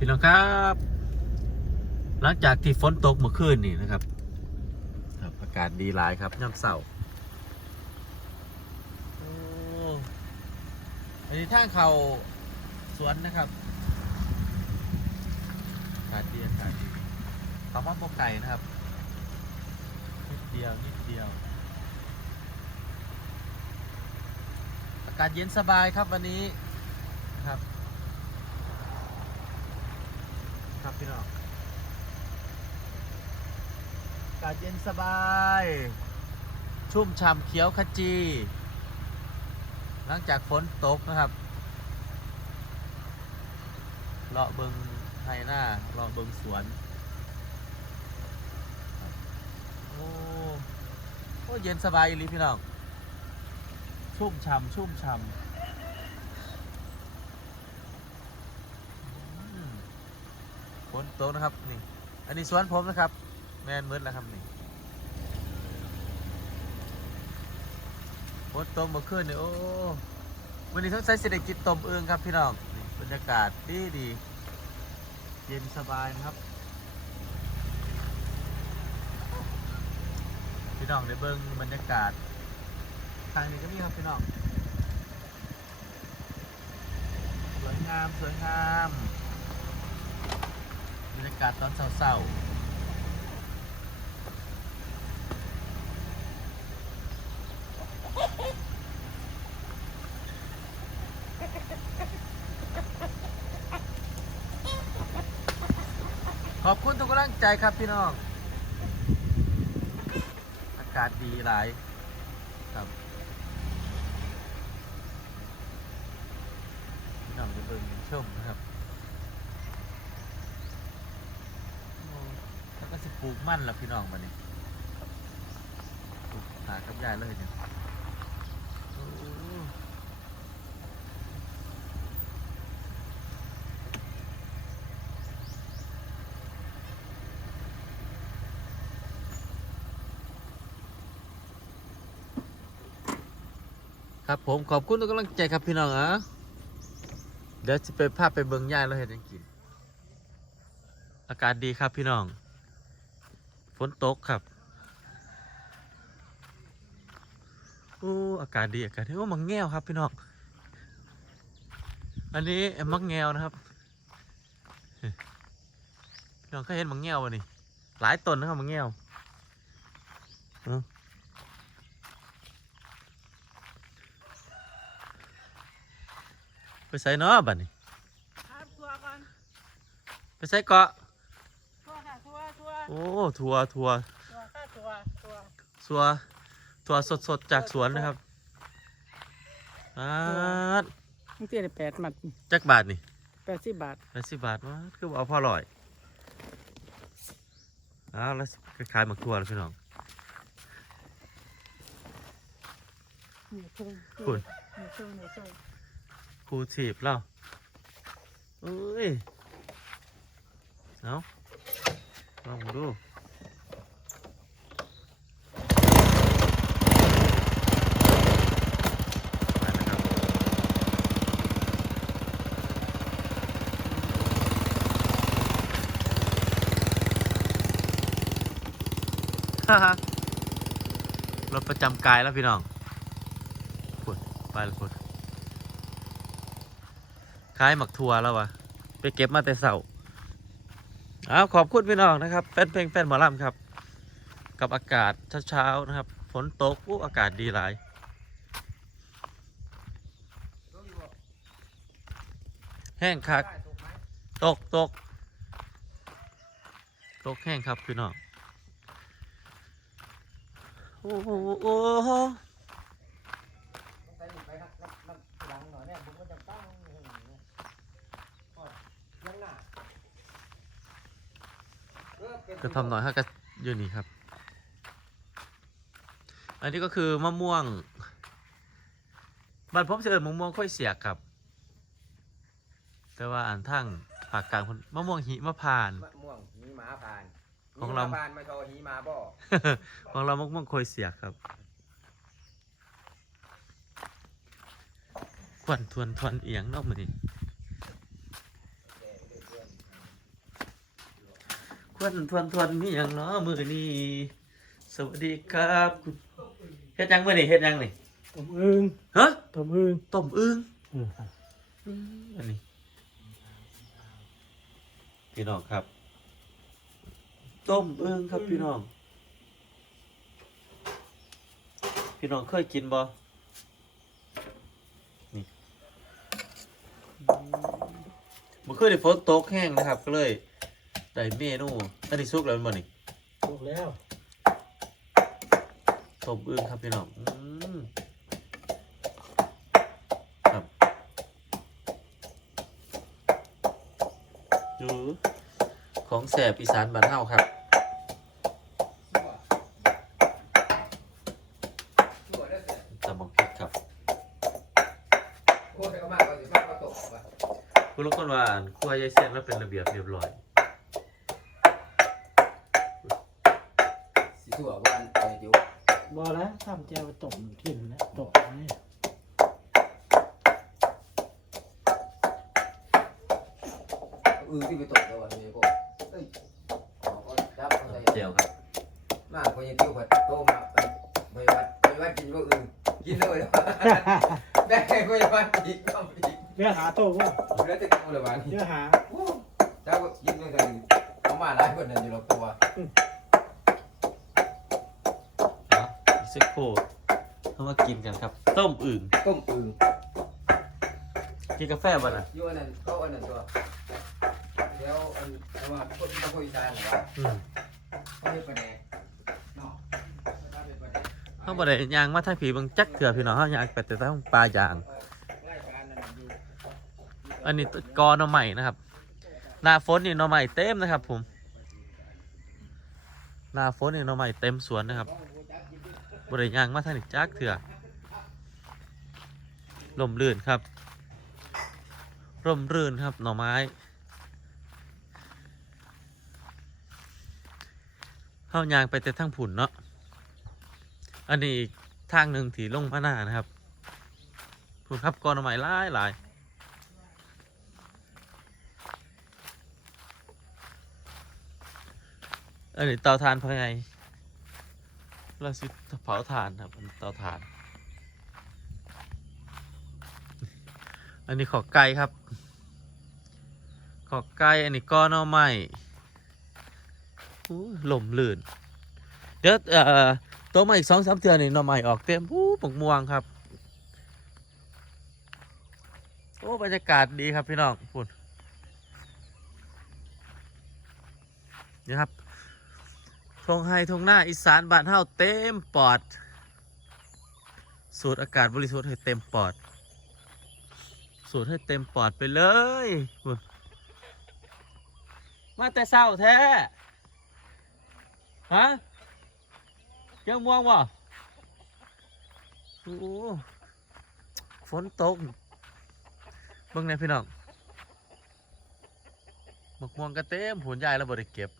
พี่น้องครับ หลังจากที่ฝนตกเมื่อคืนนี่นะครับครับอากาศดีหลายครับย่ำเสาร์โอ้อันนี้ทางเขาสวนนะครับอากาศดีอากาศดีคำว่าโมไก่นะครับ นิดเดียว นิดเดียว อากาศเย็นสบายครับวันนี้นะครับ ครับ พี่น้องอากาศเย็นสบาย ชุ่มฉ่ำเขียวขจี หลังจากฝนตกนะครับ เลาะเบิงไฮหน้า เลาะเบิงสวน โอ้โอ้เย็นสบายอีลีพี่น้อง ชุ่มฉ่ำชุ่มฉ่ำอืมฝ นตกนะครับนี่ อันนี้สวนผมนะครับ แมนมืดแล้วครับนี่ฝนตกเมื่อคืนนี่โอ้วันนี้ต้องใช้เศรษฐกิจตมเอืองครับพี่น้องนี่บรรยากาศดีดีเย็นสบายนะครับ พี่น้องได้เบิ้งบรรยากาศทางนี้ก็มีครับพี่น้องสวยงามสวยงาม รรยากาศตอนเศร้าๆ ขอบคุณทุกกำลังใจครับพี่น้อง อากาศดีหลายครับพี่น้องจะเบิ่งชมนะครับโอ้แล้วก็สิ ปลูกมั่นละพี่น้องมาเนี่ยปลูกหากับยายเลยเนี่ยครับผมขอบคุณทุกกำลังใจครับพี่น้องอะเดี๋ยวจะไปภาพไปเบิงย่ายแล้วเห็นยังกิน อากาศดีครับพี่น้อง ฝนตกครับโอ้อากาศดีอากาศดีโอ้มังแง่วครับพี่น้องอันนี้มักแงวนะครับพี่น้องเคยเห็นมังแง่วป่ะนี่หลายต้นนะครับมังแง่วอืมไปใส่เนาะบัดนี้ครับทัวร์ก่อนไปใส่เกาะ ทัวร์ค่ะทัวร์ทัวร์ โอ้ทัวร์ทัวร์ทัวร์ค่ะทัวร์ทัวร์ทัวร์ทัวร์สดๆจากสวนนะครับอาดนี่เตี้ยได้แปดหมัดจักบาทนี่แปดสิบบาทแปดสิบบาทวะคือเอาพอร่อยอ้าวแล้วสิขายหมักทัวร์แล้วพี่น้องหมูทุ่งคุณหมูทุ่งหมูทุ่งครูถีบเราเอ้ยเอา ลองดูไปนะครับฮ่าฮ่ารถประจำกายแล้วพี่น้องกดไปแล้วกดขายหมักทัวแล้ววะไปเก็บมาแต่เสา เอาขอบคุณพี่น้องนะครับแฟนเพลงแฟนหมอลำครับ กับอากาศเช้าๆนะครับฝนตกอู้อากาศดีหลายแห้งคักตกตกตกแห้งครับพี่น้องโอ้โหโอ้โห กระทำหน่อยฮะก็อยู่นี่ครับ อันนี้ก็คือมะม่วงบ้านผมเสิเอิญมะม่วงค่อยเสียกครับ แต่ว่าอ่านทั้งภาคกลางเพิ่นมะม่วงหิมะพานต์มะม่วงหีหมาพานของหีหเรามาพานไม่โทรหีหมาบ่ของเรามะม่วงค่อยเสียกครับควันทวนทวนเอียงเนอกมือนี่เด้อเด้อเพื่อน ทวนทวนทวนนี่ยังเนาะมือนี่สวัสดีครับคุณเฮ็ดยังมื่อนี่เฮ็ดยังนี่ต้มอึ่งฮะต้มอึ่งต้มอึ่งอืมอันนี้พี่น้องครับ ต้มอึ่งครับพี่น้อง พี่น้องเคยกินบ่นี่เมื่อคืนได้ฝนตกแห้งนะครับก็เลย ได้เมนูอันนี้ซุกแล้วแม่นบ่นี่ถูกแล้วต้มอึ่งครับพี่น้องอืมครับดูของแสบอีสานบ้านเฮาครับชั่วได้เสียตำบักพริกครับโคตรก็มากกว่าสิมากกว่าตกว่ะคุณลูกคนว่าอันครัวยายเส้นแล้วเป็นระเบียบเรียบร้อย ชั่ววันไปอยู่บ่แล้วทำแจวต้มทิ้งแล้วต้มนี่อือที่ไปตกแล้ววันนี้พวกเอ้ยเอาก็จับเอาใส่เจียวครับมากกว่ายังติ้วผัดโตมาไปไปวัดไปวัดกินก็อื่นกินเลยได้ไปวัดอีกก็อีกเดี๋ยวหาโต๊ะว่าแล้วจะกินอะไรบ้างเดี๋ยวหาเจ้ากินไม่เคยเอามาหลายคนนั่นอยู่หรอกตัว สักโคเข้ามากินกันครับ ต้มอึ่งต้มอึ่งกินกาแฟบ่น่ะอยู่อันนั้นเขาอันนั้นตัวเดี๋ยวอันเอาว่าคนที่เขาอีสานเหรอวะอืมเขาเรียกปลาแดกเนาะเขาเรียกปลาแดกเขาบ่ได้ย่างมาทางผีเบางจักเถื่อพี่น้องเขาย่างไปแต่ทางปลาย่าง รายการนั้นอยู่อันนี้กอหน่อใหม่นะครับ หน้าฝนนี่หน่อใหม่เต็มนะครับ ผม หน้าฝนนี่หน่อใหม่เต็มสวนนะครับ บริยางมาทางนี้จักเถื่อลมลื่นครับร่มรื่นครับหน่อไม้เข้ายางไปแต่ทางผุนเนาะอันนี้อีกทางหนึ่งที่ลงมาหน้านะครับผุนครับกอน่อไม้หลายหลายอันนี้เตาถ่านภายใน เราสิเผาถ่านครับเตาถ่าน อันนี้ขอไก่ครับ ขอไก่อันนี้ก้อนเอาใหม่อู้ลมลื่น เดี๋ยวเอ่อตัวใหม่อีกสองสามเทือนนี่หน่อใหม่ออกเต็มผู้ปกม่วงครับ โอ้บรรยากาศดีครับพี่น้องพุ่นนี่ครับ ทงไฮทงหน้าอีสานบ้านเฮาเต็มปอด สูดอากาศบริสุทธิ์ให้เต็มปอด สูดให้เต็มปอดไปเลยคุณมาแต่เศร้าแท้ฮะเจ้าม่วงวะโอ้ฝนตกเบิ่งในพี่น้องมะม่วงก็เต็มผลใหญ่แล้วบ่ได้เก็บ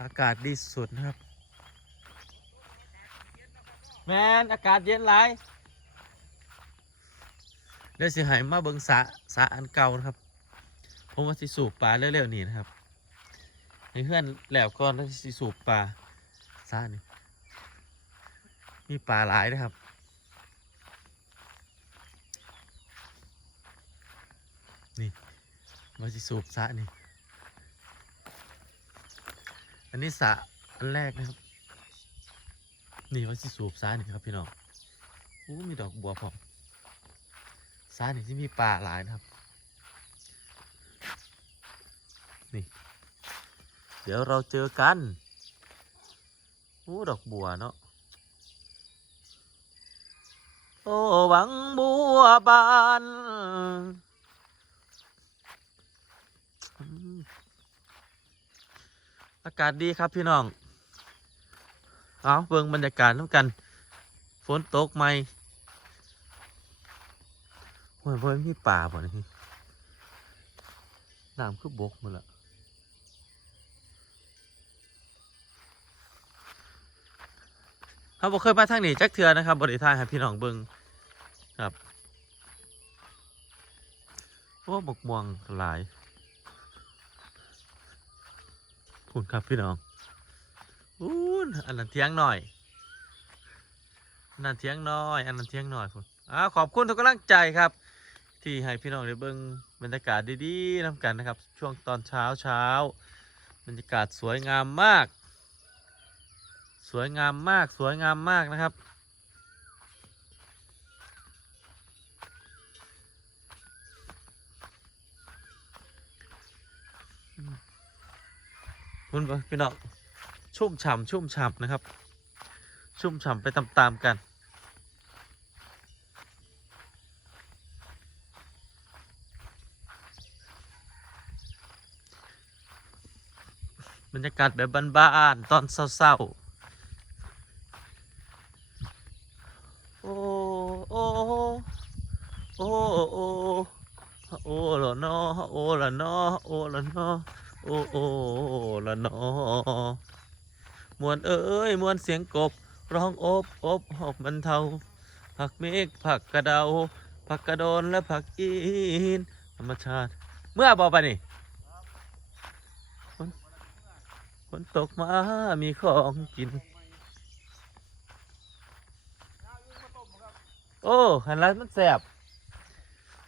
อากาศดีสุดนะครับ แมนอากาศเย็นหลายเดี๋ยวสิใหายมาเบิงสระสระอันเก่านะครับ ผมว่าสิสูบปลาเร็วๆนี่นะครับให้เพื่อนแล้วก่อนแล้วสิสูบปลาสระนี่มีปลาหลายนะครับนี่มาสิสูบสระนี่ อันนี้สระอันแรกนะครับ นี่ว่าสิสูบสระนี่ครับพี่น้องโอ้มีดอกบัวพร้อมสระนี่ที่มีปลาหลายนะครับ นี่ เดี๋ยวเราเจอกันโอ้ดอกบัวเนาะโอ้หวังบัวบานอืม อากาศดีครับพี่น้อง เอาเบิ่งบรรยากาศน้ำกัน ฝนตกไหมโอ้ยเพิ่นมีป่าบ่นี่น้ำคือบกหมาละเขาบอกเคยมาทางนี้จักเทือนะครับบริทายให้พี่น้องเบิ่งครับโอ้บกม่วงหลาย คุณครับพี่น้องอู้นอันนั้นเทียงหน่อยอันนั้นเทียงน้อย อันนั้นเทียงหน่อยคุณอ้าขอบคุณทุกกำลังใจครับ ที่ให้พี่น้องได้เบิ้งบรรยากาศดีๆนํกันนะครับ ช่วงตอนเช้าเช้าบรรยากาศสวยงามมาก สวยงามมาก สวยงามมากนะครับ คุณพี่น้องชุ่มฉ่ำชุ่มฉ่ำนะครับ ชุ่มฉ่ำไปตามๆกัน บรรยากาศแบบบ้านๆตอนเศร้าๆ โอ้โอ้โอ้โอ้โอ้ละนอโอ้ละนอโอ้ละนอ โอ้โอ้ละนอมวนเอ้ยมวนเสียงกบ ร้องอบอบหอบมันเทาผักเมฆผักกระเดาผักกระโดนและผักอีนธรรมชาติ เมื่อบอกไปนี่ฝนตกมา มีของกิน โอ้หันแล้วมันแสบ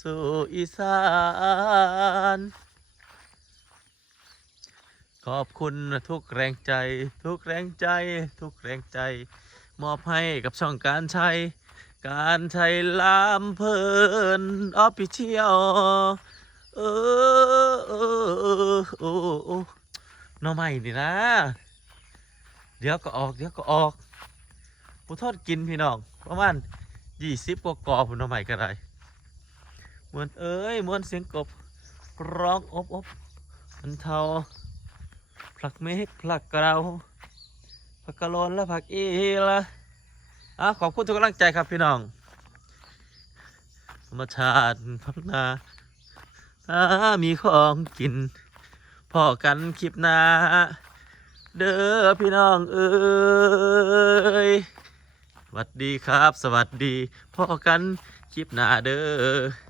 สู่อีสาน ขอบคุณทุกแรงใจ ทุกแรงใจ ทุกแรงใจ มอบให้กับช่องการใช้การใช้ลามเพลินออฟฟิเชียลเออเออเออโอ้โอ้หน่อไม้นี่นะ เดี๋ยวก็ออก เดี๋ยวก็ออกผู้ทอดกินพี่น้องประมาณยี่สิบกว่ากอผลหน่อไม้ก็ได้มวนเอ้ยมวนเสียงกบร้องอบอบมันเทา ผลักเมฆผลักกระเราผักกะโลนและผักอีละอะขอบคุณทุกกำลังใจครับพี่น้อง ธรรมชาติพักนาอ่ามีของกินพ่อกันคลิปหน้าเด้อพี่น้องเอ้ยสวัสดีครับ สวัสดีพ่อกันคลิปหน้าเด้อ